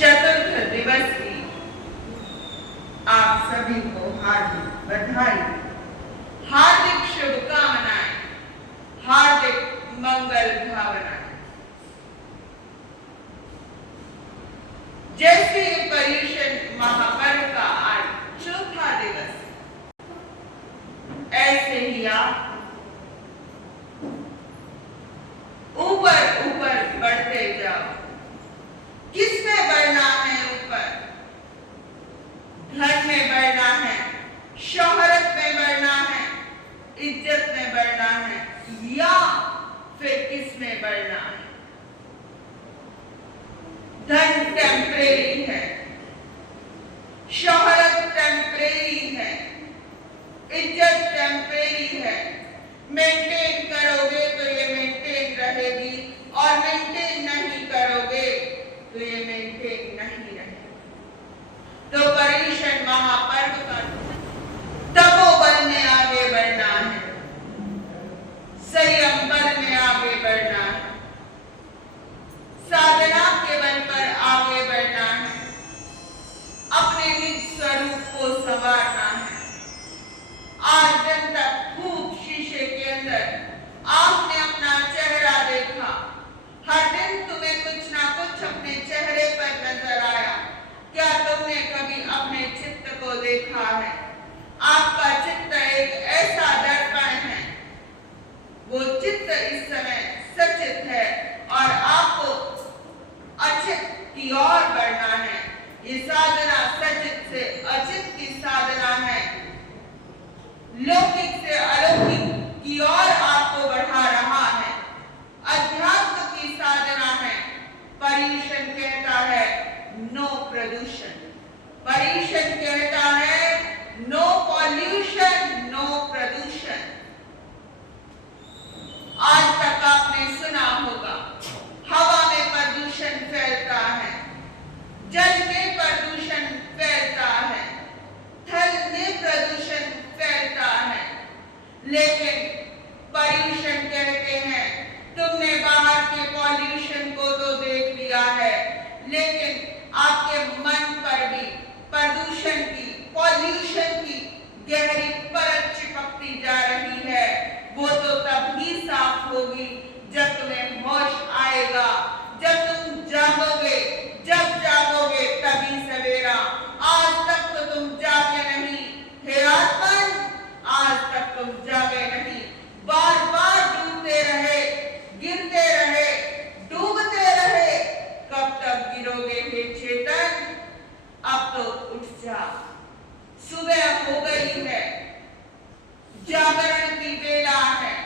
चतुर्थ दिवस की आप सभी को हार्दिक बधाई, हार्दिक शुभकामनाएं, हार्दिक मंगल भावनाएं। जैसे पर्युषण महापर्व का आज चौथा दिवस, ऐसे ही आप ऊपर ऊपर बढ़ते जाओ। किसमें बढ़ना है? ऊपर धन में बढ़ना है, शोहरत में बढ़ना है, इज्जत में बढ़ना है, या फिर किस में बढ़ना है? धन टेम्परेरी है, शोहरत टेम्परेरी है, इज्जत टेम्परेरी है। मेंटेन करोगे तो ये मेंटेन रहेगी, और मेंटेन नहीं करोगे तो ये मेंटेन नहीं रहेगी। तो पर्युषण महापर्व का तपोबल में आगे बढ़ना है, संयम बल में आगे बढ़ना है, साधना के बल पर आगे बढ़ना है, अपने निज स्वरूप को संवारना है। आज दिन तक खूब शीशे के अंदर आपने अपना चेहरा देखा, हर दिन तुम्हें कुछ ना कुछ अपने चेहरे पर नजर आया। क्या तुमने कभी अपने चित्त को देखा है? आपका चित्त एक ऐसा दर्पण है, वो चित्त इस समय सचित है और आपको अचित की ओर बढ़ना है। ये साधना सचित से अचित की साधना है, लौकिक से अलौकिक की ओर आपको बढ़ा रहा है, अध्यात्म की साधना है। पर्युषण कहता है नो प्रदूषण, पर्युषण कहता है नो पॉल्यूशन, नो प्रदूषण। आज तक आपने सुना होगा हवा में प्रदूषण फैलता है, जल में प्रदूषण फैलता है, थल में प्रदूषण फैलता है, लेकिन पर्युषण कहते हैं तुमने बाहर के पॉल्यूशन को तो देख लिया है, लेकिन आपके मन पर भी प्रदूषण की, पॉल्यूशन की गहरी परत चिपकती जा रही है। वो तो तभी साफ होगी जब तुम्हें होश आएगा, जब तुम जागोगे। जब जागोगे तभी सवेरा। आज तक तो तुम जागे नहीं हे आत्मन, आज तक तुम जागे नहीं, बार बार डूबते रहे, गिरते रहे, डूबते रहे। कब तक गिरोगे हे चेतन? अब तो उठ जा, सुबह हो गई है, जागरण की बेला है,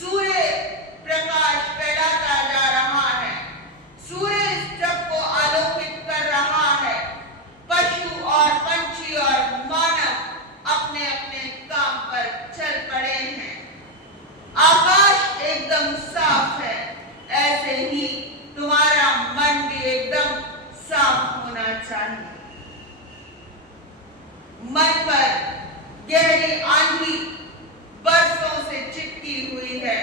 सूर्य प्रकाश फैलाता जा रहा है, सूर्य इस जग को आलोकित कर रहा है। पशु और पंछी और मानव अपने अपने काम पर चल पड़े हैं, आकाश एकदम साफ है। ऐसे ही तुम्हारा मन भी एकदम साफ होना चाहिए। मन पर गहरी आंधी बरसों से चिपकी हुई है।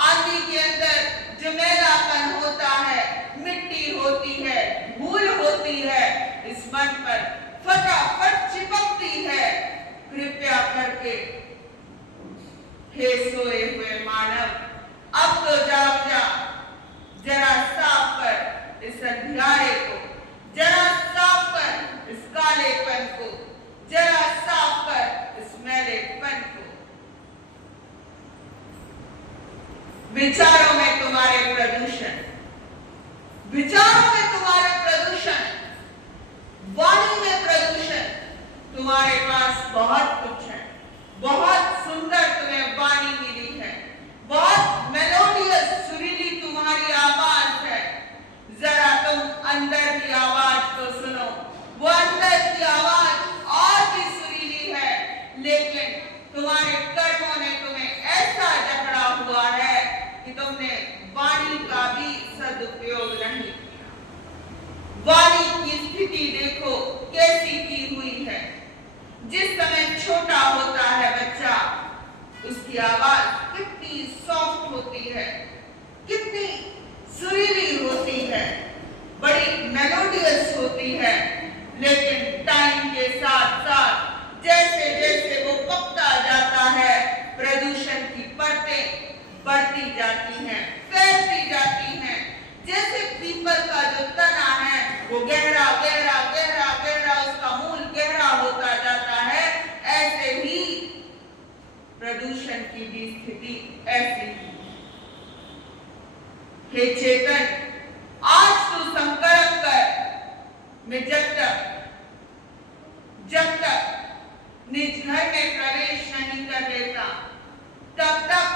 आंधी के अंदर जो मैलापन होता है, मिट्टी होती है, धूल होती है, इस मन पर फटाफट चिपकती है। कृपया करके हे सोए हुए मानव, अब तो जाग जा, जरा साफ कर इस अंधियारे को, जरा साफ कर इस कालेपन को, जरा साफ कर इस मैलेपन को। विचारों में तुम्हारे प्रदूषण, विचारों में तुम्हारे प्रदूषण, वाणी में प्रदूषण। तुम्हारे पास बहुत कुछ है, बहुत सुंदर तुम्हें वाणी मिली है, बहुत मेलोडियस सुरीली तुम्हारी आवाज है। जरा तुम अंदर की आवाज को सुनो, वो अंदर की आवाज और भी सुरीली है, लेकिन तुम्हारे कर्मों ने तुम्हें ऐसा जकड़ा हुआ है कि तुमने वाणी का भी सदुपयोग नहीं किया। वाणी की स्थिति देखो कैसी की हुई है। जिस समय छोटा होता है बच्चा, उसकी आवाज कितनी सॉफ्ट होती है, कितनी सुरीली होती है, बड़ी मेलोडियस हे चेतन, आज तू संकल्प कर, मैं जब तक निज घर में प्रवेश नहीं कर लेता, तब तक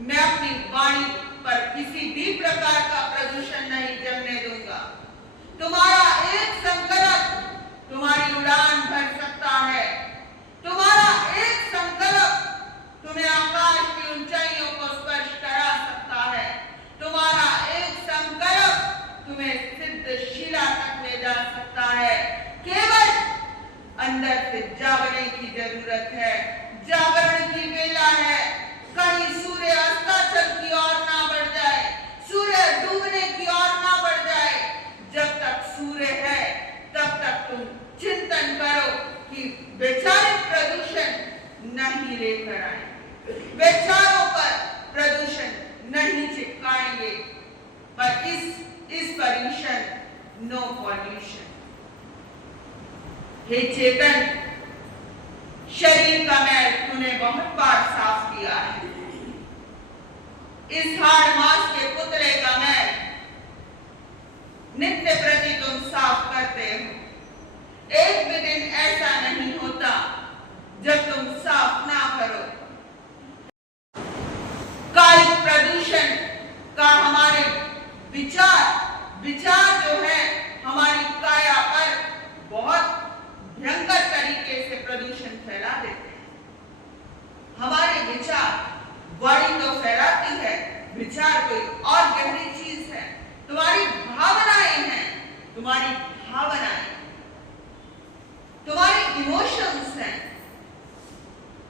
मैं अपनी वाणी पर किसी भी प्रकार का प्रदूषण नहीं जमने दूंगा। तुम्हारा एक संकल्प तुम्हारी उड़ान भर सकता है। तुम्हारा एक संकल्प तुम्हें आकाश की ऊंचाइयों को स्पर्श करा सकता है। तुम्हारा एक संकल्प तुम्हें सिद्ध शिला तक ले जा सकता है। केवल अंदर से जागने की जरूरत है। जागरण की वेला है। कहीं सूर्य अस्ताचल की ओर ना बढ़ जाए, सूर्य डूबने की ओर ना बढ़ जाए। जब तक सूर्य है तब तक तुम चिंतन करो कि वैचारिक प्रदूषण नहीं लेकर आएंगे, विचारों पर प्रदूषण नहीं चिपकाएंगे, पर इस पॉल्यूशन नो पॉल्यूशन। हे चेतन, शरीर का मैल तूने बहुत बार साफ किया है। इस हाड़ मांस के पुतले का मैल नित्य प्रति तुम साफ करते हो। एक भी दिन ऐसा नहीं होता जब तुम साफ ना करो। कायिक प्रदूषण का हमारे विचार जो है हमारी काया पर बहुत भयंकर तरीके से प्रदूषण फैला देते हैं। हमारे विचार वाणी तो फैलाती है, विचार कोई और गहरी चीज है। तुम्हारी भावनाएं हैं, तुम्हारी इमोशंस हैं।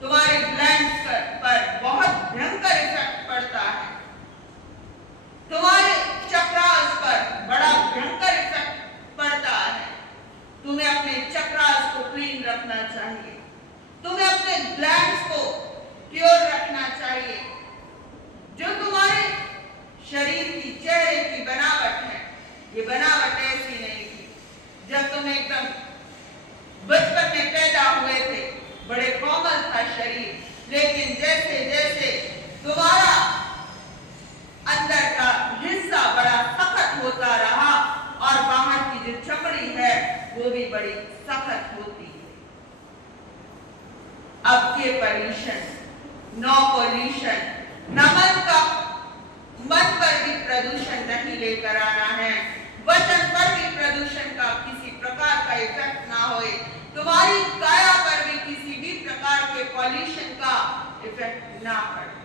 तुम्हारे ग्लैंड्स पर बहुत भयंकर इफेक्ट पड़ता है। तुम्हारे चक्रास पर बड़ा भयंकर इफेक्ट पड़ता है। तुम्हें अपने चक्रास को क्लीन रखना चाहिए। तुम्हें अपने ग्लैंड्स को प्योर रखना चाहिए। जो तुम्हारे शरीर की, चेहरे की बनावट है, ये बनावट ऐसी नहीं थी। जब तुम एकदम बचपन में पैदा हुए थे, बड़े कोमल था शरीर, लेकिन जैसे जैसे तुम्हारा अंदर का हिस्सा बड़ा सख्त होता रहा और बाहर की जो चमड़ी है वो भी बड़ी सख्त होती है। अब के पॉल्यूशन, नो पॉल्यूशन, मन पर भी प्रदूषण नहीं लेकर आना है। वचन पर भी प्रदूषण का किसी प्रकार का इफेक्ट ना होए। तुम्हारी काया पर भी किसी भी प्रकार के पॉल्यूशन का इफेक्ट ना पड़े।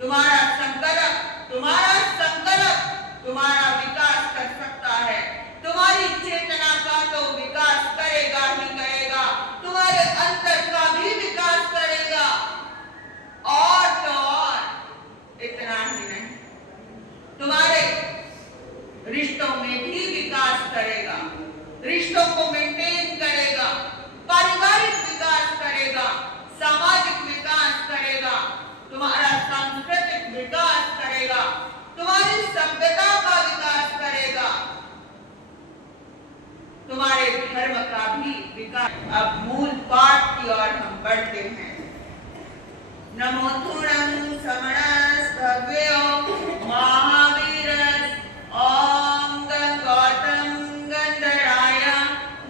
तुम्हारा संकल्प तुम्हारा विकास कर सकता है। तुम्हारी चेतना का तो विकास करेगा ही करेगा, तुम्हारे अंतर का भी विकास करेगा। और तो और इतना ही नहीं, तुम्हारे रिश्तों में भी विकास करेगा, रिश्तों को मेंटेन करेगा, पारिवारिक विकास करेगा, सामाजिक विकास करेगा, तुम्हारा सांस्कृतिक विकास करेगा, तुम्हारी सभ्यता का विकास करेगा, तुम्हारे धर्म का भी विकास। अब मूल पाठ की ओर हम बढ़ते हैं। नमो थूणं समणस्तव्यो महावीरस् ओम गंगौतम गंधराय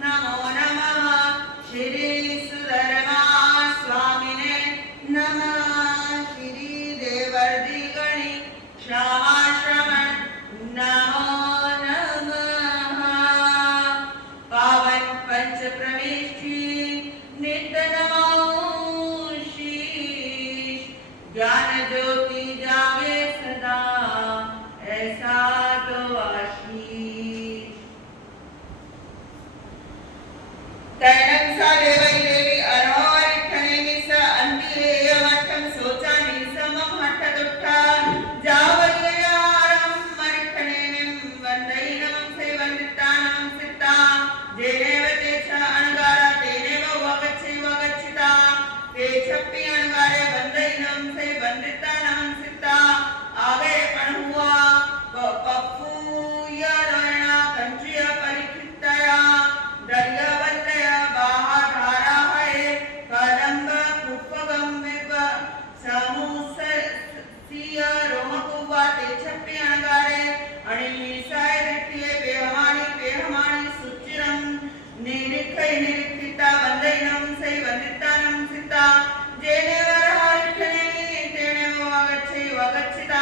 नमो नमः। श्री सुधर्मा स्वामिने नमः। श्री देवर्षि गणि श्यामाश्रमण नमो नमः। पावन पंच प्रवेशी नित्य नमो शीश ज्ञान ज्योति सै निरीक्षिता वंदैनं सै वंदितानं सिता जेने वरहरिठनेमि तेने वगच्छे वगच्छिता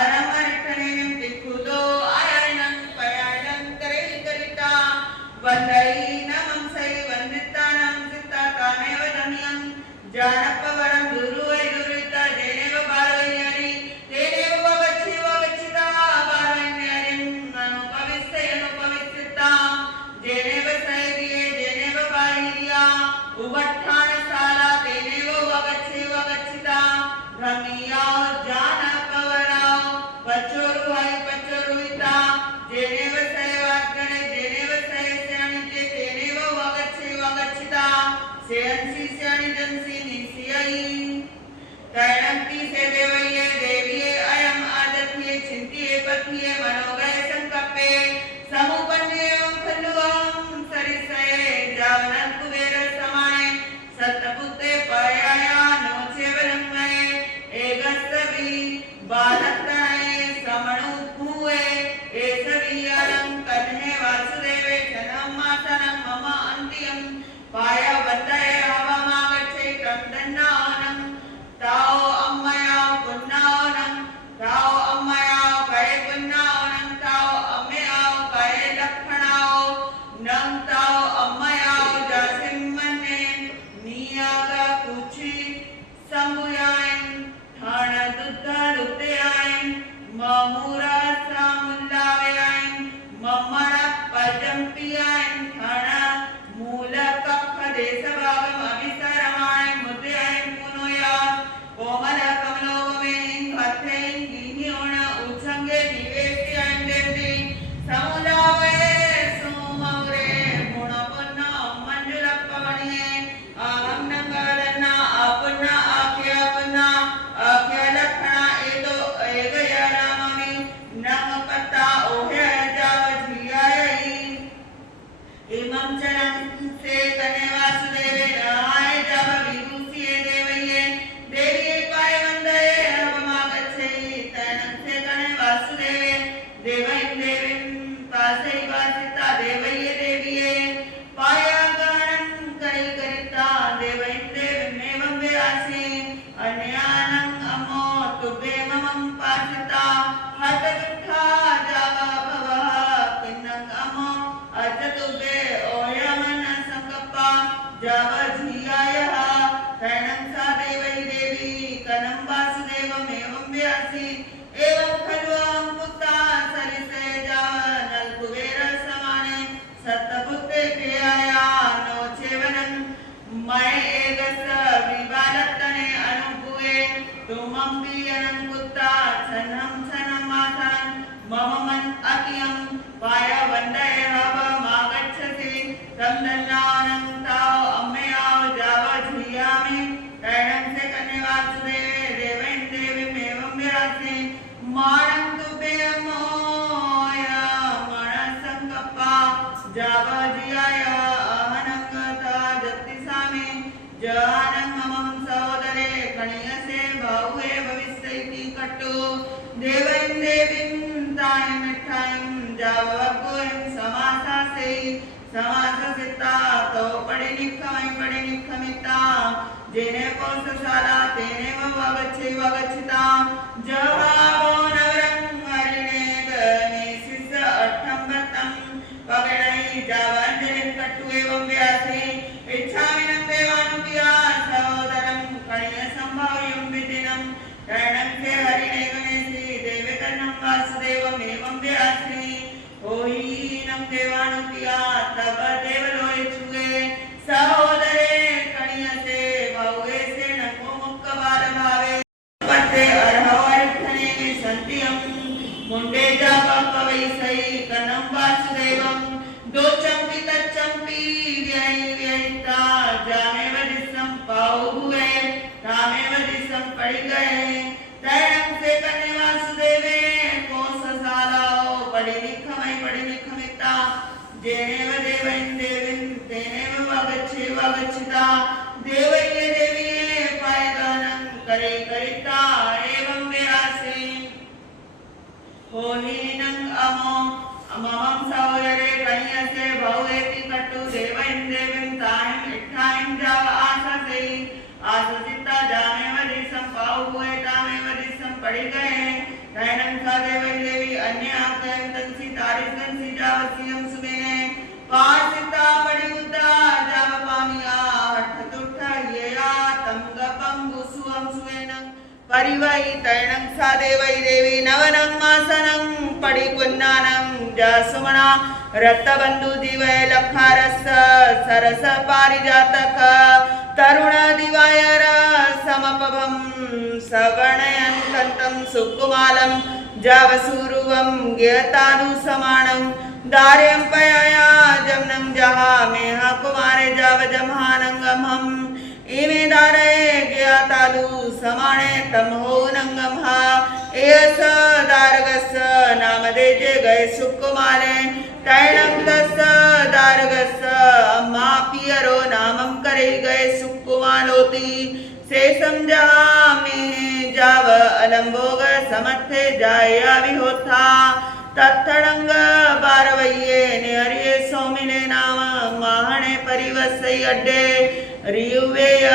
अरमरिठनेमि तिखुदो आयनं पयानं करे करिता वंदैनं सै वंदितानं सिता तामेव धन्यं जानपवरं दुरुवै दुरिता जेनेव बारवैन्यारी तेनेव वगच्छे वगच्छिता बारवैन्यारिं अनुपविश्य अनुपविश्यता जेनेव सैदिये जेनेव बाहिरिया उवट्ठाणशाला तेनेव वगच्छे वगच्छिता धमिया जानपवराव पचोरुहाई पचोरुहिता जेनेव सैवाग्गणे जेनेव सैस्याणिजे तेनेव वगच्छे वगच्छिता सेयंसी स्याणि जंसी निसियई तैणंती से देवये देविये अयम आदत्ये चिंतिये पथिये मनोगय संकप्पे समुपन्ने एवं खल्लुवं सरिसये जावनं कुबेर समाने सत्तपुते पयाया नोचेवलंगये एगस्सवि बालत्तनये समणुभुवे एसवियलं कन्हे वासुदेवे क्षणं मासनं मम अन्त्यं पाया वन्दये हवमागच्छे क्रमदन्नानं ताओ अम्मया पुन्नानं ताओ अम्मया कये पुन्नानं ताओ अम्मया कये लक्षणाओ नं ताओ अम्मया जासिमन्ने नियागा कुछि संबुयायन थाण दुद्धा दुद्यायन ममुरा सामुल्लावयायन मम्मरा पजंपियायन थाण मूल कक्ष देशभागम अभिसरमायन मुद्यायन पुनोया कोमल कमलोगमें हथें गिन्योण उच्छंगे निवेश्यायन देवती समुलावये सोमौरे गुणपुन्न मंजुलप्पवनिये आहं नंगदन्ना आपुन्ना आख्यापुन्ना आख्यालक्षणा एतो एगयाराममि नमपत्ता ओहे जावधियायै इमं चरं से कने वासुदेवे राय जब विभूषिये देवये देविये पाय वंदये हवमागच्छे तैनं से कने वासुदेवे देवयं देवीं पासै वासिता देवये देविये पायागानं करि करिता देवयं देवीमेवं व्यासि अन्यानं अमो तुभे ममं पासिता हतविठा जावा भवः किन्नं अमो अजतुभे ओयमन संकप्पा जावधियायः तैनं सा देवै देवी कनं वासुदेवमेवं व्यासि एवं खल्वं पुत्ता सरिसे जावनल कुबेर समाने सत्तपुत्ते क्रियाया नोचेवनं मय एगस विबालत्तने अनुभुवे तुमंबि अनंकुत्ता छन्नं छन्नं आसनं मम मन अतियं पाय वंदये हवमागच्छसि तमदन्नानं ताओ अम्मयाव जावधियामि तैनं से कन्ये वासुदेवे देवैं देवीमेवं व्यासि माणं तुभे मोया मणसंकप्पा जावधियाय अहनंगता जत्तिसामि जहानं ममं सहोदरे कणियसे भावे भविष्यति कट्टु देवैं देवीं तायं मिठायं जाववग्गोयं समासासे समाससिता तो पड़े निखमिता जेने कोसशाला तेने वगच्छे वगच्छिता जहावो नवरं हरिणे गणेशिस अठंबतं पगड़ै जावंजलिं कट्टु एवं व्यासि इच्छामिनं देवानुपिया सहोदरं कणिय संभाव्यं विदिनं तैणं से हरिणे गणेशि देवकर्णं वासुदेवमेवं व्यासि ओहीनं देवानुपिया तब देवलोय छुए सहोदरे कणियसे भवे से नको मुक्कबाल भावे पत्ते अर्हवरिठने संतियं मुंडे जापवै सई कनं वासुदेवं दो चंपी तच्चंपी व्ययिता जामेव दिसं पाऊ हुए तामेव दिसं पड़ गए तैणं से कन्ये वासुदेवे कोसशालाओ पड़ी निखमिता जेनेव देवैं देवीं तेनेव वगच्छे वगच्छिता देवये देविये पायगानं करे करिता एवं व्यासि होहीनं अमो ममं सहोदरे कन्यसे भवेति कट्टु देवैं देवी जावसियं सुमेने पासिता पड़िउता जाव पामिया हठतुट्ठा येया तंगपंगु सुवं सुवेनं परिवै तैणं सा देवै देवी नवनं मासनं पड़िकुन्नानं जासुमना रत्तबंधु दिवै लखारस सरस पारिजातक तरुण दिवायर समपभं सवर्णयं कंतं सुकुमालं जावसूरुवं ज्ञतानुसमानं दार्यं पयाया जमनं जहामेह कुमारे जावजमहानंगमं इमे दारे ज्ञातालु समाणे तमहो नंगमहा एस दारगस नामदेजे गए सुकुमारे तैणं तस दारगस अम्मा पियरो नामं करे गए सुकुमालोति से समझा में जाव अलंबोग समर्थे जाया विहोता तत्थड़ंग बारवैये निहरिये सोमिले नाम माहणे परिवसई अड्डे रियुवेय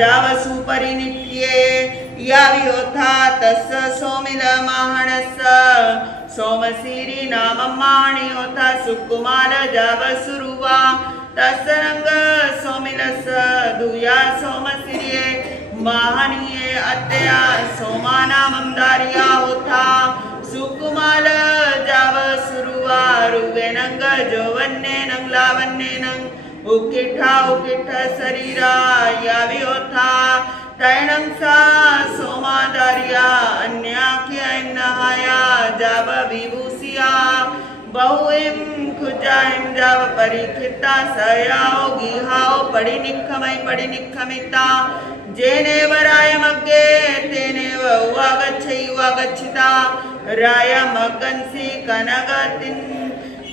जावसु परिनिट्ये या विहोता तस् सोमिल माहणस सोमसीरी नाम माहणी होता सुकुमाल जावसुरुवा तस्सरंग सोमिलस दुया सोमसिरिये माहनीये अत्यया सोमा नामं दारिया होता सुकुमाल जावसुरुवा रुवेनंग जोवन्नेनं लावन्नेनं उकिठा उकिठ शरीरा यावी होता तैणं सा सोमादारिया अन्याख्यं नहाया जाव विभूसिया बहुएं खुजाएं जाव परिखिता सयाओ गीहाओ पड़ी निखमिता जेने वराय मग्गे तेने वागच्छिता राय मगन्सी कनगतिन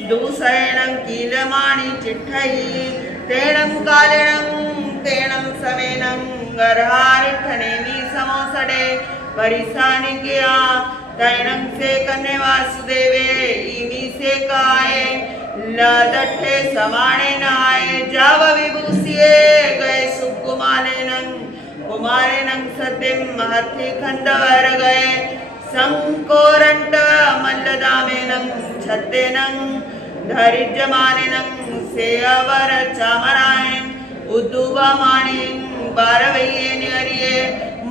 दूसैणं कीलमाणि चिट्ठई तेणं कालेणं तेणं समेनं गर्हारिठनेमी समोसडे परिसानि गया तैणं से कन्ने वासुदेवे इमी से काए लदठे समाणे नाए जाव विभूसिये गए सुकुमालेनं कुमारेनं सत्यं महत्ति खंडवर गए संकोरंट मल्लदामेनं छत्तेनं धरिजमानेनं सेयवर चामरायं उद्दुवामाणिं बारवैये निहरिये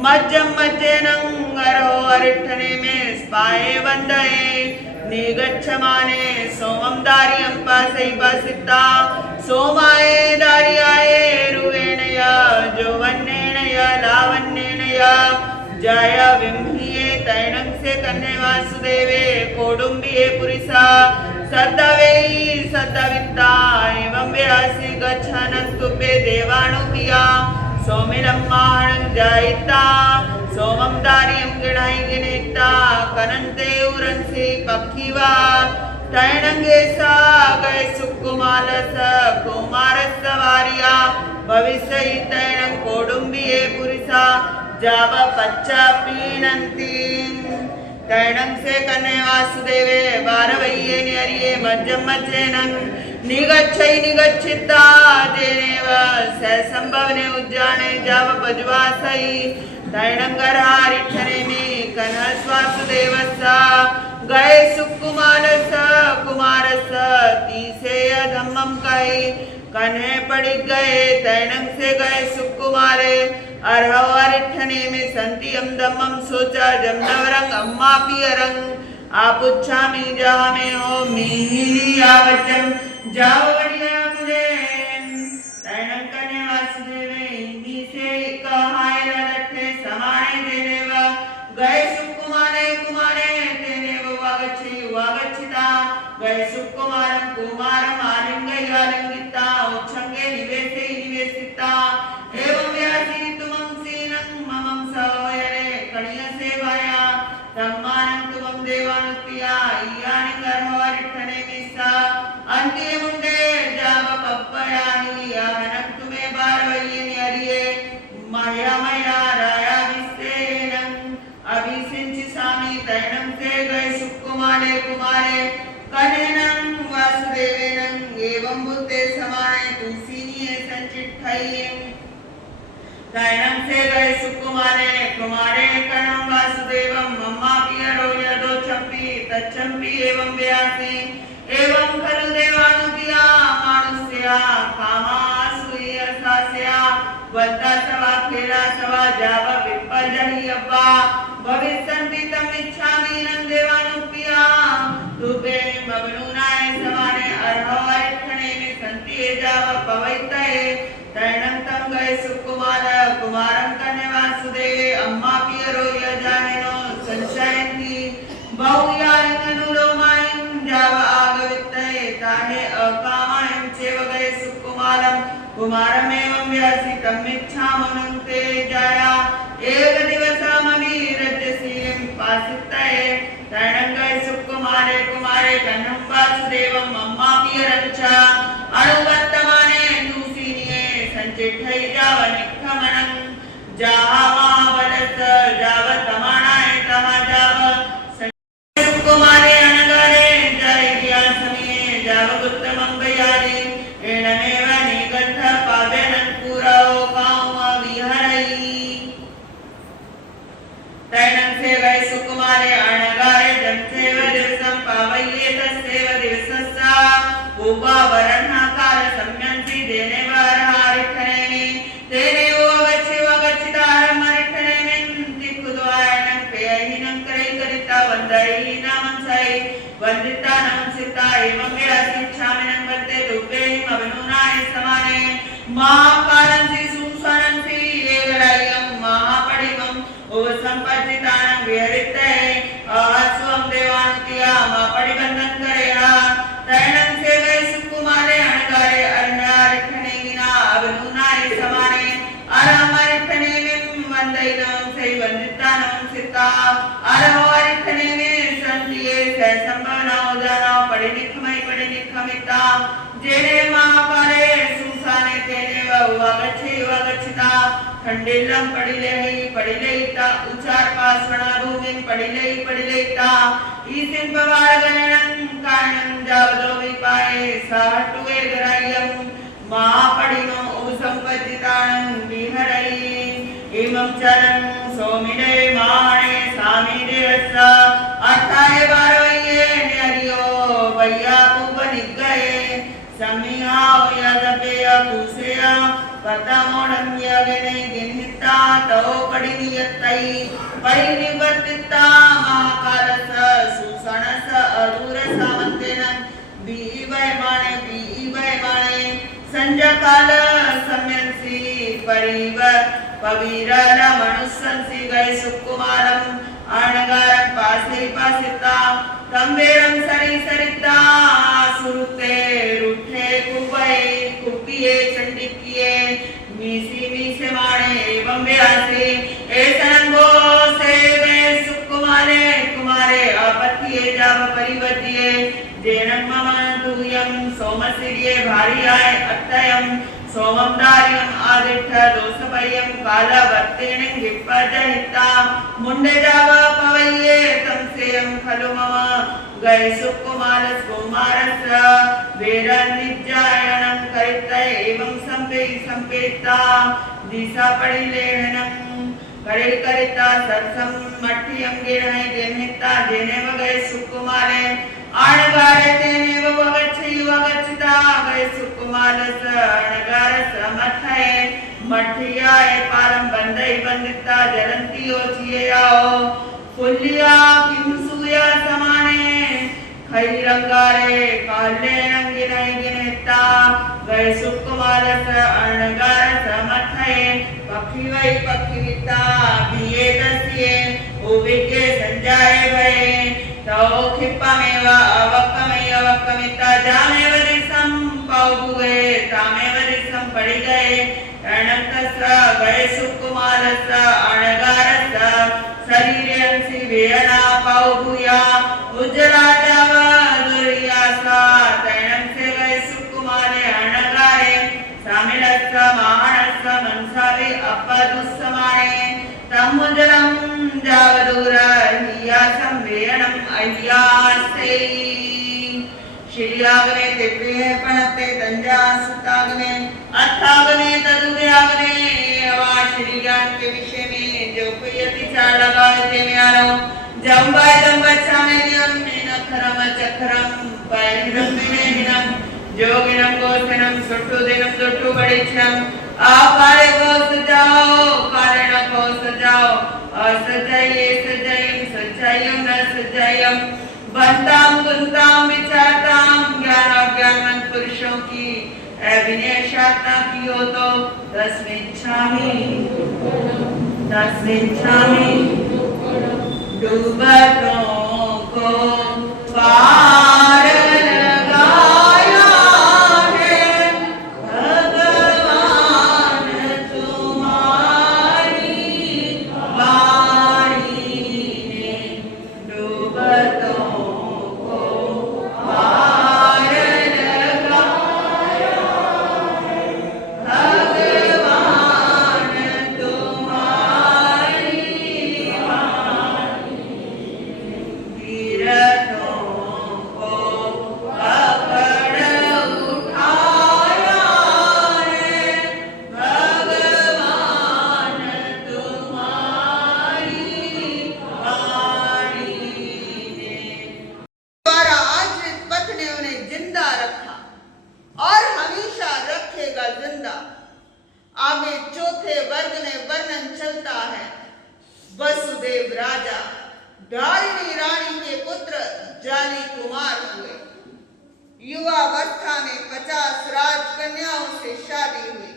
मज्जं मज्जेनं अरहो अरिठने में स्पाये वंदये निगच्छमाने सोमं दारियं पासै पासिता सोमाये दारियाये रुवेणया जोवन्नेणया लावन्नेणया जाया विम्हिये तैणं से कन्ने वासुदेवे कोडुम्बिये पुरिसा सद्दवेयि सद्दवित्ता एवं व्यासी गच्छनं तुभ्ये देवानुपिया सोमिलं माहणं जायिता सोमं दारियं गिणाई गिनेता कनन्ते उरंसि पक्षिवा तैणंगे सा गए सुकुमालस कुमारस वारिया भविष्य तैणं कोडुम्बिये पुरिसा जाव पच्चा पीणन्ति तैणं से कन्ने वासुदेवे बारवैये निहरिये मज्जं मज्जेनं निगच्छिता जेनेव संभवने उज्जाने जाव पज्वासई तैणं गर्हारिठनेमि कनहस वासुदेवस्सा गए सुकुमारस कुमारस तीसेय धम्मं कहि कन्हे पड़ि गए तैणं से गए सुकुमारे अर्हव अरिठने में संतियं धम्मं सोचा जमनवरं अम्मा पियरं आपुच्छामि जहाँ में हो मिहिनी आवचन जाव बढ़िया मुझे तैणं कन्हे वासुदेवे इन्हीं से कहाय लठे समाने देनेव गए सुकुमारे कुमारे देनेव वागच्छिता गए सुकुमारं कुमारं आलिंगय आलिंगिता उच्छंगे निवेसिता एवं व्यासी तुमं सीनं ममं सहोयरे कणियसे भया तम्मानं तुमं देवानुप्रिया इयानि गर्भवरिठने मिस्सा अन्ते मुंडे जाव पप्पयानि याहनं तुमे बारवैये निहरिये मया राया विस्तेनं अभिसिंचि सामी तैणं से गए सुकुमारे कुमारे कन्हेनं वासुदेवेनं एवं बुद्धे समाने तुलसीनिये संचिट्ठये तैणं से गए सुकुमारे कुमारे कणं वासुदेवं मम्मा पियरो यदो चंपी तच्चंपी एवं व्यासी एवं वत्ता सवा खेला सवा जावा विपर्जहि अव्वा भविष्यन्ति तमिच्छामि नन्देवानुप्रिया तुबे मबनुनाय समाने अर्हवाय खने में संति जावा पवैतये तैणं तम गए सुकुमार कुमारं कन्या वासुदेवे अम्मा पियरो यजानेनो संशयन्ति बहुयायनुलोमायं जावा आगवित्तये ताहे अकामायं चेव गए सुकुमारं कुमारमेवं व्यासितं मिच्छामनुन्ते जाया एक दिवसमभिरजसीं पासितये तैणं गए सुकुमारे कुमारे कन्नं वासुदेवं अम्मा पियरं च अणुवर्तमाने संचिठै जावनिखमनं जाहा महाबलस जावतमानाय तहा जाव कुमारे अनगारे जय दिया समिये जावगुत्तमं बयारि एणमेव निगन्ध पाव्यनं पुरौ काम विहरै तैनं सेवै सुकुमारे अनगारे जंसेव दिवसं पावय्ये तस्सेव दिवसस्सा पूवा वरन्हाकार सम्यन्ति देने वारहारिठने तेने वो गच्छे वगच्छितारं मरिठने तिकुद्वारणं पेयहिनं करे करिता वन्दहि नामंसै वन्दिता नमसिता एवं व्यासिच्छामिनं वन्दे दुर्गेहिं अभिनुनाय समाने महाकालंसि सुसनंसि एवरायं महापडिमं उपसंपत्तितानं विहरितये अस्वं देवानुतिया महापडिबन्धन करेहा तैणं सेवै सुकुमारे अणगारे अरण्यारिठने विना अभिनुनाय समाने अरमरिठने में वन्दैनं सै वन्दितानं सिता अरमरिठने में संतिये सहसंभवना उदाना पडिनिखमिता जेने महाकाले सुसाने तेने वगच्छिता खंडिलं पडिलेहिता उचार पासवना भूमिं पडिलेहिता ईसिं पवारगणनं कारणं जावदो विपाये साहटुवे गरायं महापडिनो उपसंपत्तितानं विहरै इमं चरं सोमिने माणे सामिने रस अर्थाय बारवये न्यरियो वैयाकुपनिगये समिहाव यदपेय कुसेया पतमोडं यगने गिन्हिता तव पडिनियत्तै परिनिवर्तिता महाकालस सुसणस अरूरसामन्तेन बीवैमाणे संजकाल सम्यंसि परिव पवीरल मनुस्संसि गए सुकुमारं अणगारं पासिता तंबेरं सरिता सुरुते रुठे कुपिये चंडिकिये मीसे माणे एवं व्यासे ऐसनंगो सेवे कुमारे अपत्ये जाव परिवद्ये जेनं मम दूयं सोमसिर्ये भार्याय अत्तयं सोमं दार्यं आदित्य दोषपयं कालवर्तेन विपर्जहिता मुंडे जाव पवये तं सेयं खलु मम गए सुकुमारस् कुमारस्य वेदनिज्जायनं करित एवं संपेता दिशा पडिलेहनं करिता सरसं मठ्यं गिरहिता जेने गए सुकुमारे अणगारे तेने वगच्छिता गए सुकुमारस अणगारस मठये मठियाय पारं बन्दिता जलन्ति ओचियाओ फुल्लिया किंसूया समाने खैरंगारे कालेनं गिनहिता गए सुकुमारस अणगारस मठये पक्षिवै पक्षिविता भियेतस्ये उविके संजाये भये तौ क्षिप्पमेव अवक्कमिता जामेव दिशं पौभुवे तामेव दिशं पडिगये तरणं तस्य गए सुकुमारस्य अणगारस्य शरीरेंसि वेयना पौभूया उज्जराजाव दुर्यासा तरणं से गए सुकुमारे अणगारे सामिलस्य महानस्य मनसावे अपदुस्समाने तमुजलं जावदूर हियासं वेयनं अय्यासे शिर्यागने दिव्ये पणते दंजा सुतागने अर्थागने तदुव्यागने अवा शिर्यान के विषय में जो कोई अतिचार लगाते में आरो जम्बाय जम्बच्चा में नियम मीनखरम चक्रम पैरम विनेहिनम जोगिनम गोस्तिनम सुट्टु दिनम दुट्टु बड़िच्छम काले को सजाओ, काले को सजाओ, असजये सजयं सजयं न सजयं, बनताम कुंताम विचारताम ज्ञानवंत पुरुषों की अभिनय साधना की हो तो दसमिच्छामि डूबतों को पार लगाया है भगवान तुम्हारी वाणी ने, डूबतों को पार लगाया है भगवान तुम्हारी वाणी, तीरथों को पकड़ उठाया है भगवान तुम्हारी वाणी ने। द्वारा आश्रित पथ ने उन्हें जिंदा रखा और हमेशा रखेगा जिंदा। आगे चौथे वर्ग में वर्णन चलता है। वसुदेव राजा धारिणी रानी के पुत्र जाली कुमार हुए। युवावस्था में 50 राजकन्याओं से शादी हुई।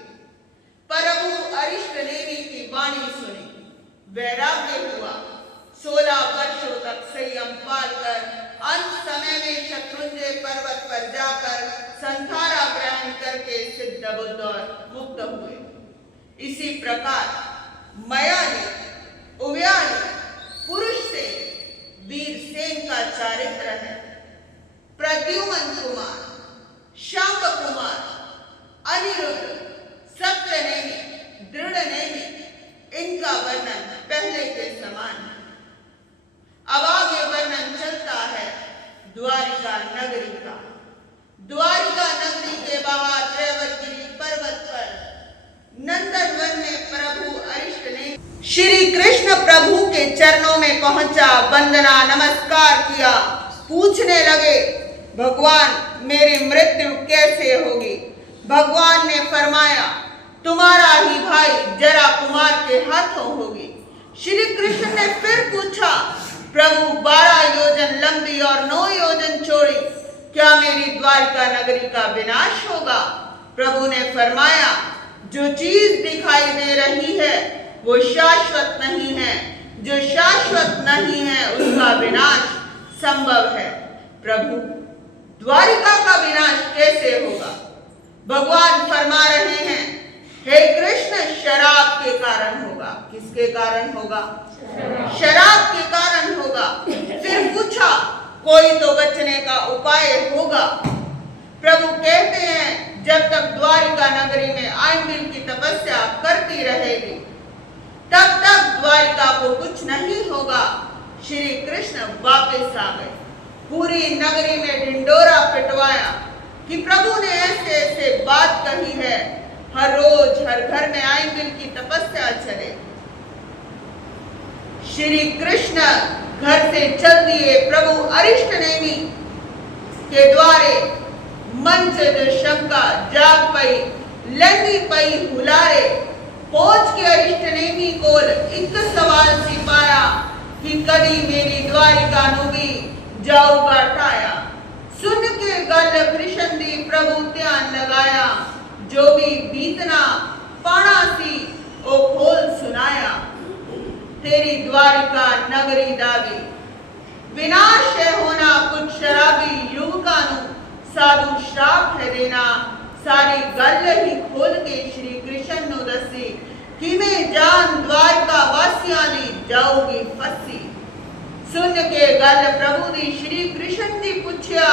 प्रभु अरिष्ट नेमि की वाणी सुनी, वैराग्य हुआ। 16 वर्षों तक संयम पालकर अंत समय में शत्रुंजय पर्वत पर जाकर संथारा ग्रहण करके सिद्ध बुद्ध और मुक्त हुए। इसी प्रकार मयानी उव्यानी पुरुष से वीर सेन का चारित्र है। प्रद्युमन कुमार, शांब कुमार, अनिरुद्ध, सत्यनेमि, दृढ़नेमि, इनका वर्णन पहले के समान है। अब आगे वर्णन चलता है द्वारिका नगरी का। द्वारिका नगरी के बाहर त्रैवतगिरी पर्वत पर नंदनवन में प्रभु अरिष्ट ने श्री कृष्ण प्रभु के चरणों में पहुंचा, वंदना नमस्कार किया। पूछने लगे, भगवान मेरी मृत्यु कैसे होगी? भगवान ने फरमाया, तुम्हारा ही भाई जरा कुमार के हाथों होगी। श्री कृष्ण ने फिर पूछा, प्रभु 12 योजन लंबी और 9 योजन चौड़ी, क्या मेरी द्वारिका नगरी का विनाश होगा? प्रभु ने फरमाया, जो चीज दिखाई दे रही है वो शाश्वत नहीं है, जो शाश्वत नहीं है उसका विनाश संभव है। प्रभु द्वारिका का विनाश कैसे होगा? भगवान फरमा रहे हैं, हे कृष्ण शराब के कारण होगा। किसके कारण होगा? शराब के कारण होगा। फिर पूछा, कोई तो बचने का उपाय होगा? प्रभु कहते हैं, जब तक द्वारिका नगरी में आइंबिल की तपस्या करती रहेगी तब तक द्वारिका को कुछ नहीं होगा। श्री कृष्ण वापस आ गए। पूरी नगरी में ढिंडोरा पिटवाया कि प्रभु ने ऐसे ऐसे बात कही है, हर रोज हर घर में आइंबिल की तपस्या चले। श्री कृष्ण घर से चल दिए। प्रभु अरिष्ट नेमि के द्वारे मन से जो शंका जाग पई, लंदी पई हुलारे। पहुंच के अरिष्ट नेमि कोल एक सवाल सी पाया कि कदी मेरी द्वारिका नुगी जाऊगा टाया। सुन के गल कृष्ण दी प्रभु ध्यान लगाया, जो भी बीतना पाना सी ओ खोल सुनाया। तेरी द्वारिका नगरी दावी विनाश है होना, कुछ शराबी युवका नु साधु श्राप है देना। सारी गल ही खोल के श्री कृष्ण नु दसी कि मैं जान द्वारका वासियां दी जाऊगी फसी। सुन के गल प्रभु दी श्री कृष्ण जी पूछया,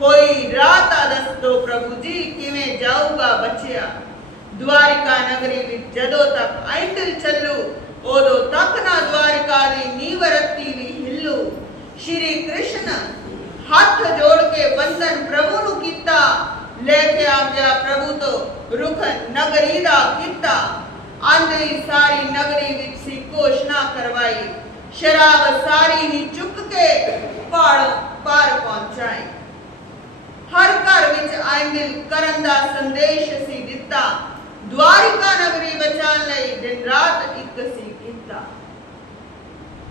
कोई रात दस दो प्रभु जी कि मैं जाऊगा बचिया। द्वारिका नगरी विच जदों तक आइंडल चलू ओदों तक ना द्वारिका दी नींव रत्ती वी हिल्लू। श्री कृष्ण हाथ जोड़ के वंदन प्रभु नु कीता, लेके आ गया प्रभु तो रुख नगरी दा कीता। आंधी सारी नगरी विच सी घोषणा करवाई, शराब सारी ही चुक के पहाड़ पार पहुंचाई। हर घर विच आइंदिल करन दा संदेश सी दिता, द्वारिका नगरी बचान लई दिन रात एक सी कीता।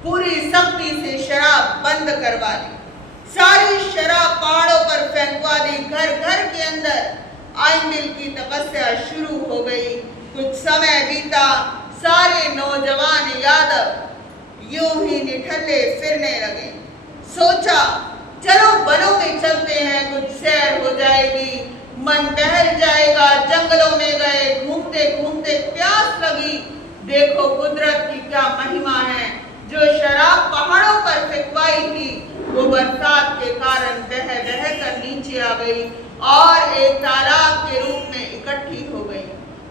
पूरी सख्ती से शराब बंद करवा दी, सारी शराब पहाड़ों पर फेंकवा दी, घर घर के अंदर आइंबिल की तपस्या शुरू हो गई। कुछ समय बीता, सारे नौजवान यादव यूं ही निठल्ले फिरने लगे। सोचा चलो वनों में चलते हैं, कुछ सैर हो जाएगी, मन बहल जाएगा। जंगलों में गए, घूमते घूमते प्यास लगी। देखो कुदरत की क्या महिमा है, जो शराब पहाड़ों पर फेंकवाई थी वो बरसात के कारण बह बह कर नीचे आ गई और एक तालाब के रूप में इकट्ठी हो गई।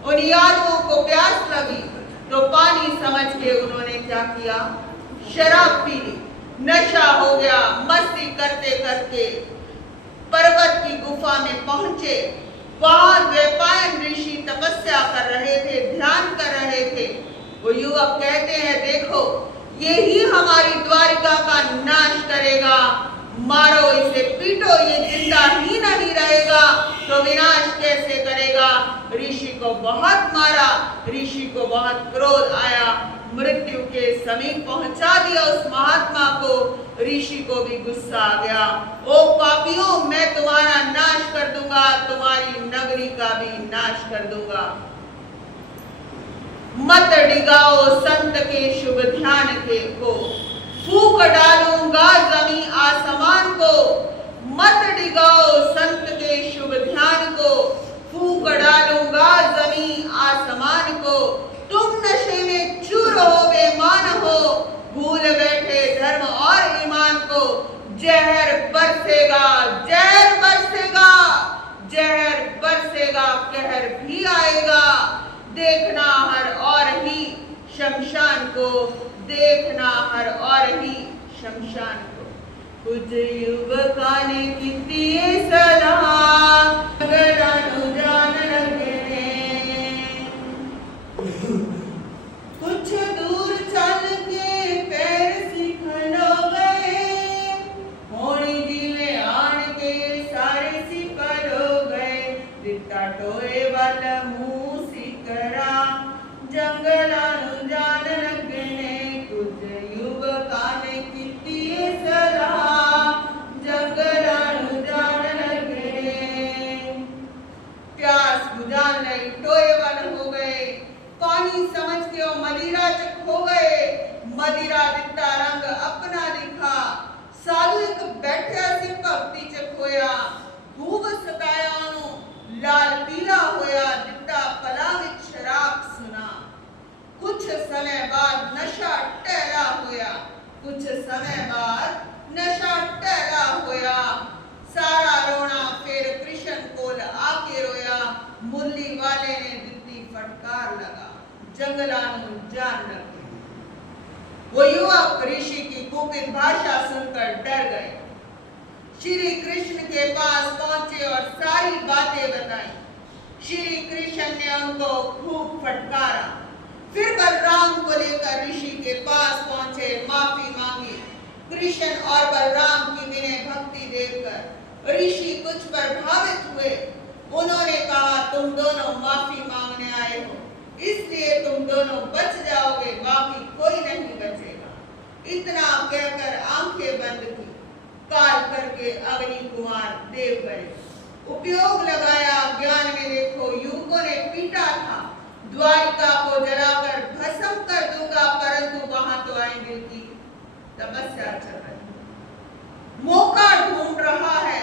उन यादवों को प्यास लगी तो पानी समझ के उन्होंने क्या किया, शराब पी ली। नशा हो गया। मस्ती करते करते पर्वत की गुफा में पहुंचे। वहां द्वैपायन ऋषि तपस्या कर रहे थे, ध्यान कर रहे थे। वो युवक कहते हैं देखो ये ही हमारी द्वारिका का नाश करेगा, मारो इसे, पीटो, ये जिंदा ही नहीं रहेगा तो विनाश कैसे करेगा। ऋषि को बहुत मारा, ऋषि को बहुत क्रोध आया, मृत्यु के समीप पहुंचा दिया उस महात्मा को। ऋषि को भी गुस्सा आ गया, ओ पापियों, मैं तुम्हारा नाश कर दूंगा, तुम्हारी नगरी का भी नाश कर दूंगा। मत डिगाओ संत के शुभ ध्यान के को, फूक डालूंगा जमीन आसमान को। मत डिगाओ संत के शुभ ध्यान को, फूक डालूंगा जमीन आसमान को। तुम नशे में चूर हो, बेईमान हो, भूल बैठे धर्म और ईमान को। जहर बरसेगा, जहर बरसेगा, जहर बरसेगा, कहर भी आएगा। देखना हर और ही शमशान को, देखना हर और ही शमशान को। कुछ युवका ने कीती सलाह, गरानु जान लगे कुछ दूर चल के पैर सिखलो गए, होनी जीवे आन के सारे सिखलो गए। दिता टोए वाला मुंह सिकरा, जंगलानु जान लगने। कुछ युवका ने कीती सलाह, जंगलानु जान लगने। प्यास बुझान लई टोए वाल हो गए, पानी समझ के वो मदिरा चख हो गए। मदिरा दिता रंग अपना दिखा, साधु एक बैठा सी भक्ति चख होया। भूख सताया ओनू, लाल पीला होया, दिता पला विच शराब सुना। कुछ समय बाद नशा टहला होया, कुछ समय बाद नशा टहला होया। सारा रोना फिर कृष्ण कोल आके रोया। मुरली वाले ने दिती फटकार लगा, जंगलानु जान लगे। वो युवक ऋषि की कुपित भाषा सुनकर डर गए। श्री कृष्ण के पास पहुंचे और सारी बातें बताई। श्री कृष्ण ने उनको खूब फटकारा। फिर बलराम को लेकर ऋषि के पास पहुंचे, माफी मांगी। कृष्ण और बलराम की विनय भक्ति देखकर ऋषि कुछ प्रभावित हुए। उन्होंने कहा तुम दोनों माफी मांगने आए हो, इसलिए तुम दोनों बच जाओगे, बाकी कोई नहीं बचेगा। इतना कहकर आंखें बंद की, काल करके अग्नि कुमार देव गए। उपयोग लगाया ज्ञान में। देखो युवकों ने पीटा था, द्वारिका को जलाकर भस्म कर दूंगा, परंतु वहां तो आइंबिल की तपस्या चल रही। मौका ढूंढ रहा है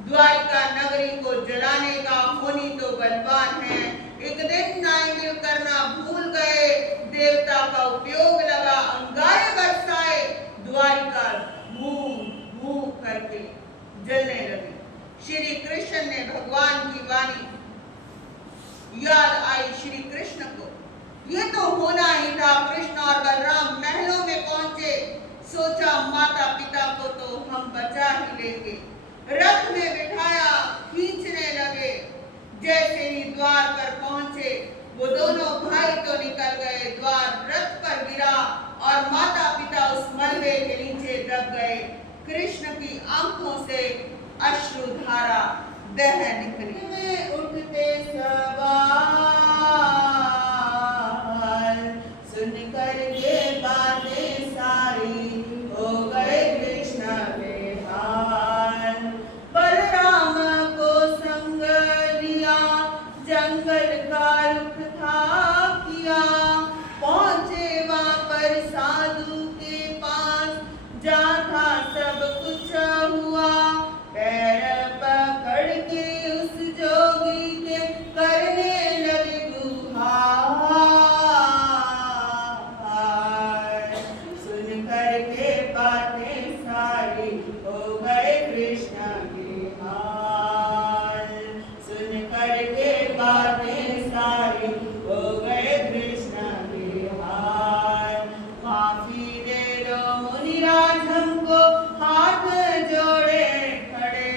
द्वारिका नगरी को जलाने का। होनी तो बलवान है। एक दिन आइंबिल करना भूल गए, देवता का उपयोग लगा, अंगारे बरसाए, द्वारिका भूम भूम करके जलने लगी। श्री कृष्ण ने भगवान की वाणी याद आई श्री कृष्ण को, ये तो होना ही था। कृष्ण और बलराम महलों में पहुंचे। सोचा माता पिता को तो हम बचा ही लेंगे। रथ में बिठाया, खींचने लगे। जैसे ही द्वार पर पहुंचे वो दोनों भाई तो निकल गए, द्वार रथ पर गिरा और माता पिता उस मलबे के नीचे दब गए। कृष्ण की आंखों से अश्रुधारा बह निकली। उठते सवार जंगल का रुख था किया, पहुंचे वहां पर साधु के पास, जहाँ था सब कुछ हुआ। पैर पकड़ के उस जोगी के करने लगे गुहार। सुन करके बातें सारी हो गए कृष्ण के हाल। सुन करके बातें सारी हो गए कृष्ण के हाल। माफी दे दो मुनिराज हमको, हाथ जोड़े खड़े,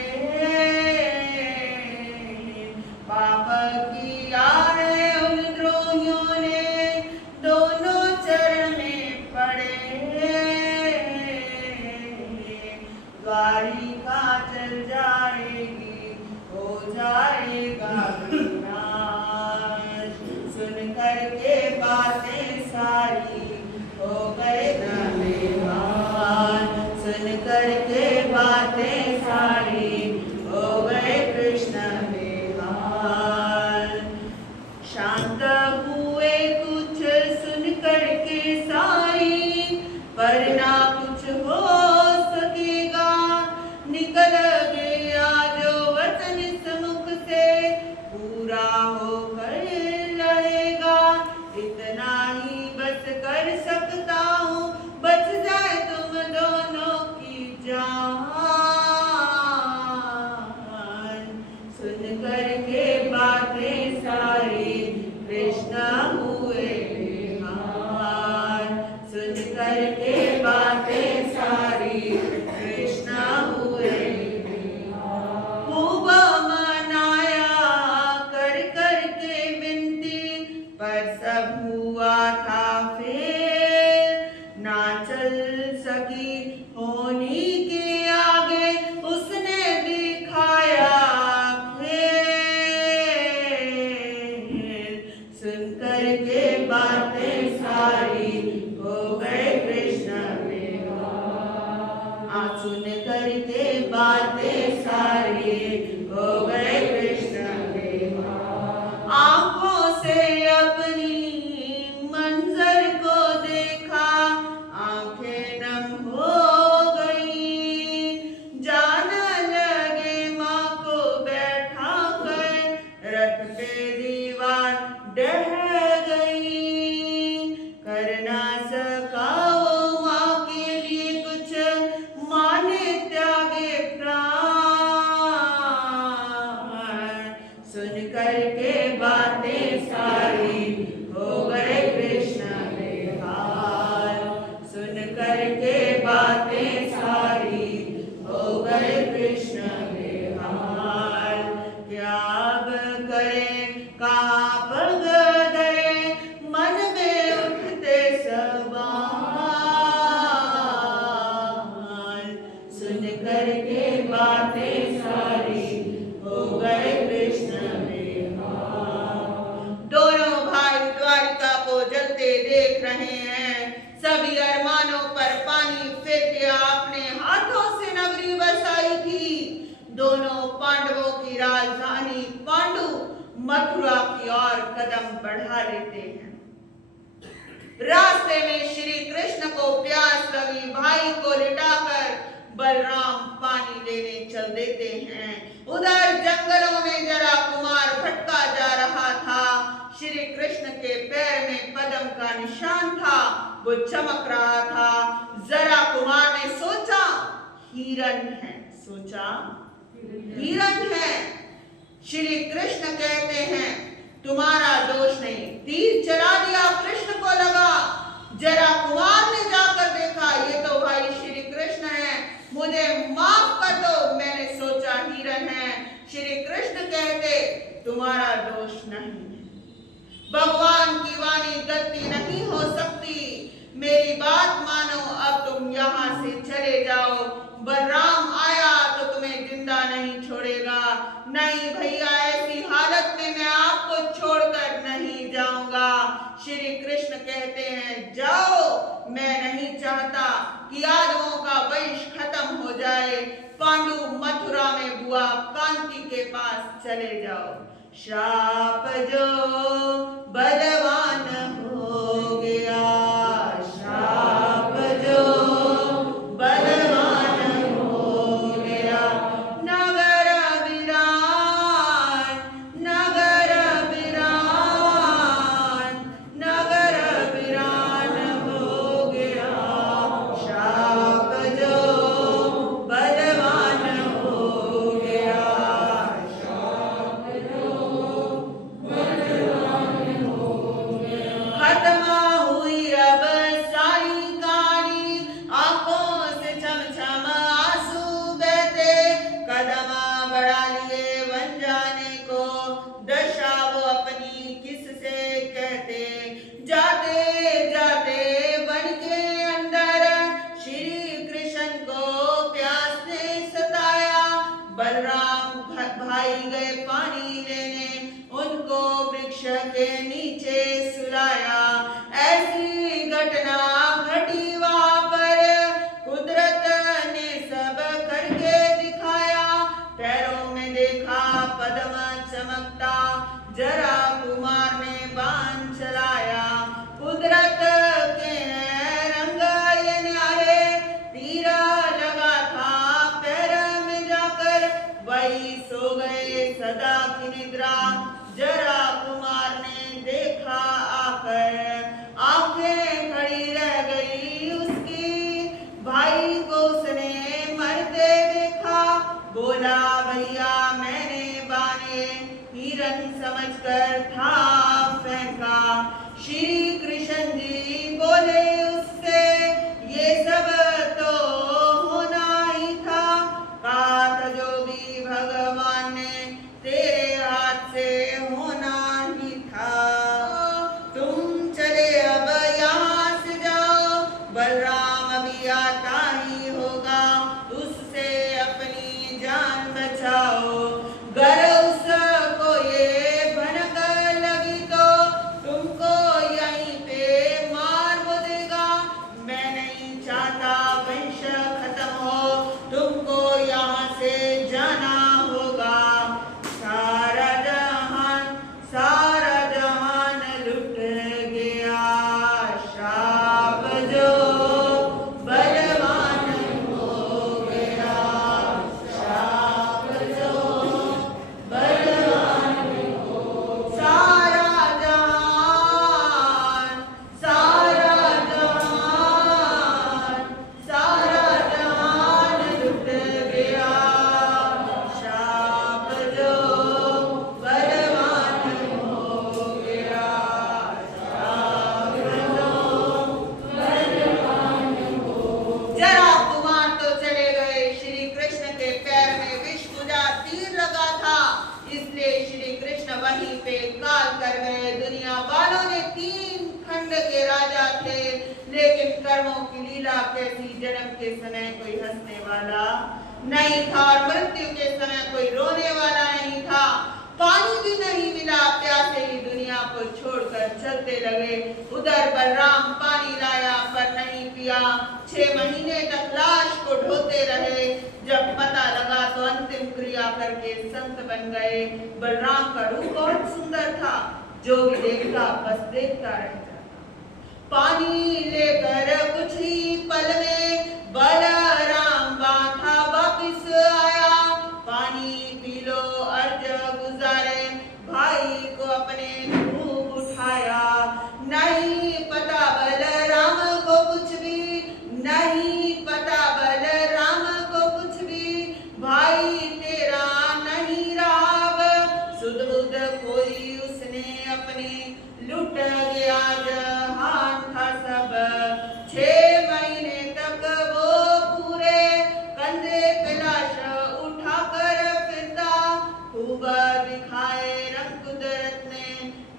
पाप किया है उन द्रोहियों ने, दोनों चरण में पड़े। द्वारिका चल जाएगी, हो जाएगा विनाश। सुन करके बातें सारी हो गए धन्यवाद। सुन करके बातें सारी हो गए कृष्ण बेहाल। शांत हुए कुछ सुन करके सारी, पर ना कुछ हो सकेगा। निकल गया जो वचन इस मुख से, पूरा होकर रहेगा। इतना ही बस कर सकता हूँ, बच जाए तुम दोनों की जान। सुन करके बातें सारी कृष्ण हुए बेहाल। सुन करके बातें सारी कृष्ण हुए बेहाल। खूब मनाया कर कर के विनती, पर सब हुआ था फेल। ना चल सकी होनी के आगे, उसने दिखाया खेल। सुन करके बातें सारी हो गए कृष्ण बेहाल। सुन करके बातें सारी हो गए कृष्ण बेहाल। आंखों से अपनी मंजर को देखा, आंखें नम हो गई। जाने लगे माँ को बैठा कर, रथ पे दीवार ढह गई। कर ना सका वो माँ के लिए कुछ, माँ ने त्यागे प्राण। सुन करके बातें सारी हो गए कृष्ण बेहाल। सुन करके बातें सारी हो गए कृष्ण बेहाल। क्या अब करें कहाँ पग धरे, मन में उठते सवाल। सुन करके बातें सारी हो गए कृष्ण बेहाल। दोनों भाई द्वारिका को जलते देख रहे हैं। सभी अरमानों पर पानी फिर के आपने हाथों से नगरी बसाई थी। दोनों पांडवों की राजधानी पांडु मथुरा की ओर कदम बढ़ा लेते हैं। रास्ते में श्री कृष्ण को प्यास लगी, भाई को लिटाकर बलराम पानी लेने चल देते हैं। उधर जंगलों में जरा कुमार भटका जा रहा था। श्री कृष्ण के पैर में पद्म का निशान था, वो चमक रहा था। जरा कुमार ने सोचा हिरन है, सोचा हिरन है। श्री कृष्ण कहते हैं तुम्हारा दोष नहीं, तीर चला दिया, कृष्ण को लगा। जरा कुमार ने जाकर देखा, ये तो भाई श्री कृष्ण है, मुझे माफ कर दो, मैंने सोचा हिरन है। श्री कृष्ण कहते तुम्हारा दोष नहीं है, भगवान की वाणी गलती नहीं हो सकती। मेरी बात मानो, अब तुम यहाँ से चले जाओ। बलराम आया तो तुम्हें जिंदा नहीं छोड़ेगा। नहीं भैया, ऐसी हालत में मैं आपको छोड़कर नहीं जाऊंगा। श्री कृष्ण कहते हैं जाओ, मैं नहीं चाहता कि यादवों का वंश खत्म हो जाए। पांडु मथुरा में बुआ कांति के पास चले जाओ। श्राप जो बलवान हो गया, श्राप जो बलवान हो गया। नगर वीरान, नगर वीरान, नगर वीरान हो गया। श्राप जो बलवान हो गया, खत्म हुई अब सारी कहानी, आंखों से छम-छम आंसू बहते, कदम बढ़ा लिए बन जाने को, दशा वो अपनी किससे कहते। जाते जाते वन के अंदर श्री कृष्ण को प्यास ने सताया। बलराम भाई गए पानी लेने, उनको वृक्ष के नीचे सुलाया। ऐसी घटना घटी वहां पर, कुदरत ने सब करके दिखाया। पैरों में देखा पद्म चमकता, जरा कुमार ने बाण चलाया। कुदरत के रंग ये न्यारे, तीरा लगा था पैर में जाकर, वही सो गए सदा की निद्रा। जरा कुमार ने देखा आकर, आंखें खड़ी रह गई उसकी, भाई को उसने मरते देखा। बोला भैया मैंने बाने, हिरन समझकर था फेंका। श्री कृष्ण जी बोले उससे, ये सब तो होना ही था। कहा था जो भी भगवान ने, तेरे हाथ से होना ही था। तुम चले अब यहाँ से जाओ, बलराम अभी आता ही होगा, उससे अपनी जान बचाओ। गर उसको ये भनक लगी तो तुमको यहीं पे मार वो देगा। मैं नहीं चाहता वंश खत्म हो, तुमको यहाँ से जाना होगा। सारा जहान लुट गया, श्राप जो बलवान हो गया, श्राप जो बलवान हो। सारा जहान लुट गया, श्राप जो बलवान हो गया, श्राप जो बलवान हो। जरा कुमार तो चले गए, श्री कृष्ण के पैर में विषभुजा तीर लगा था, इसलिए श्री कृष्ण वहीं पे काल कर गए। दुनिया वालों ने 3 खंड के राजा थे, लेकिन कर्मों की लीला कैसी, जन्म के समय कोई हंसने वाला नहीं था और मृत्यु के समय कोई रोने वाला नहीं था। पानी भी नहीं मिला, प्यासे ही दुनिया को छोड़कर चलते लगे। उधर बलराम पानी लाया पर नहीं पिया, 6 महीने तक लाश को ढोते रहे। जब पता लगा तो अंतिम क्रिया करके संत बन गए। बलराम का रूप बहुत सुंदर था, जो भी देखता बस देखता रह जाता। पानी लेकर कुछ ही पल में बलराम बांधा वापिस आया। पानी पी लो अर्ज गुजारे, भाई को अपने खूब उठाया। नहीं पता बलराम को कुछ भी, नहीं पता बलराम को कुछ भी, भाई तेरा नहीं रहा अब। सुध बुध कोई उसने अपनी, लुट गया जहान था सब। 6 महीने तक वो पूरे, कंधे पे लाश उठाकर फिरता। खूब दिखाए रंग कुदरत ने,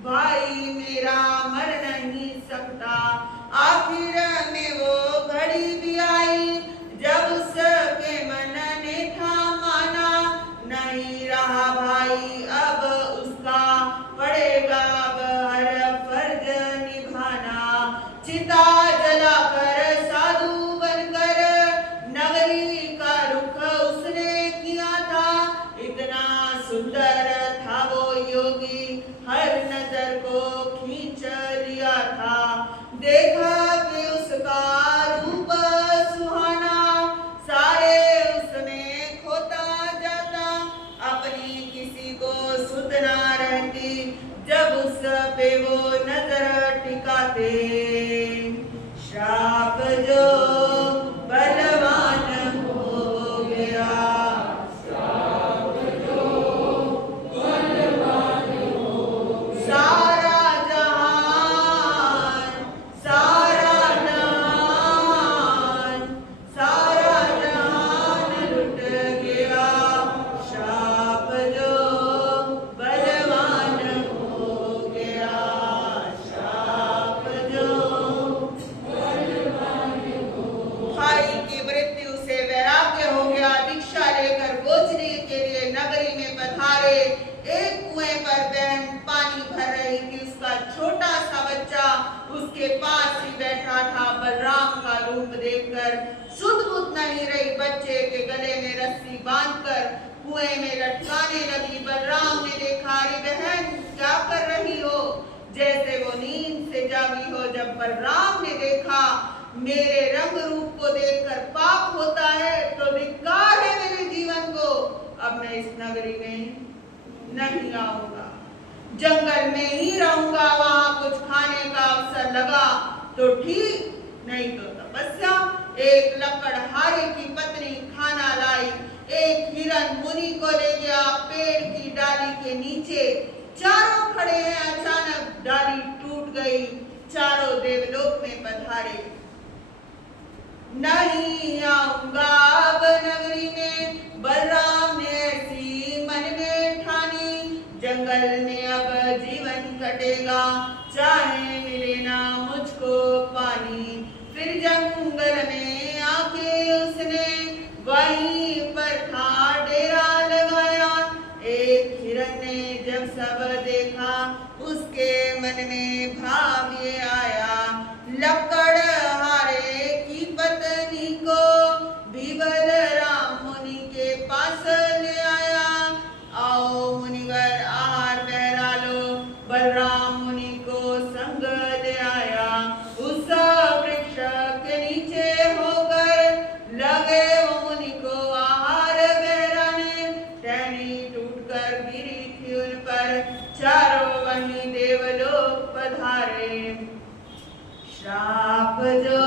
भाई मेरा मर नहीं सकता। आखिर में वो घड़ी भी आई, जब उसके मन ने था माना। नहीं रहा भाई अब उसका, पड़ेगा अब हर फर्ज निभाना। चिता जलाकर साधु बनकर, नगरी का रुख उसने किया था। इतना सुंदर पे वो नजर टिकाते। श्राप जो बलवान हो गया, सारा जहान, सारा जहान, सारा जहान लुट गया। श्राप जो बलवान हो गया, श्राप जो भाई की मृत्यु से वैराग्य हो गया। दीक्षा लेकर गोचरी के लिए नगरी में पधारे। एक कुएं पर बहन पानी भर रही थी। उसका छोटा सा बच्चा उसके पास ही बैठा था। बलराम का रूप देखकर सुध बुध नहीं रही, बच्चे के गले में रस्सी बांधकर कुएं में लटकाने लगी। बलराम ने देखा, अरे बहन क्या कर रही हो, जैसे वो नींद से जागी हो। जब बलराम ने देखा मेरे रंग रूप को देखकर पाप होता है तो धिक्कार है मेरे जीवन को। अब मैं इस नगरी में नहीं आऊंगा, जंगल में ही रहूंगा। वहां कुछ खाने का अवसर लगा तो ठीक, नहीं तो तपस्या। एक लकड़हारे की पत्नी खाना लाई। एक हिरन मुनि को ले गया पेड़ की डाली के नीचे। चारों खड़े हैं, अचानक डाली टूट गई। चारों देवलोक में पधारे। नहीं आऊंगा अब नगरी में, बलराम ने ऐसी मन में ठानी। जंगल में अब जीवन कटेगा, चाहे मिले ना मुझको पानी। फिर जंगल में आके उसने वहीं पर था डेरा लगाया। एक हिरन ने जब सब देखा उसके मन में भाव ये आया, लकड़हारे की पत्नी को भी बलराम मुनि के पास ले आया। आओ मुनिवर आहार बहरा लो। बलराम मुनि को संग ले आया। उस वृक्ष के नीचे होकर लगे वो मुनि को आहार बहराने। टहनी टूटकर गिरी थी उन पर, चारों वहीं देवलोक पधारे। श्राप जो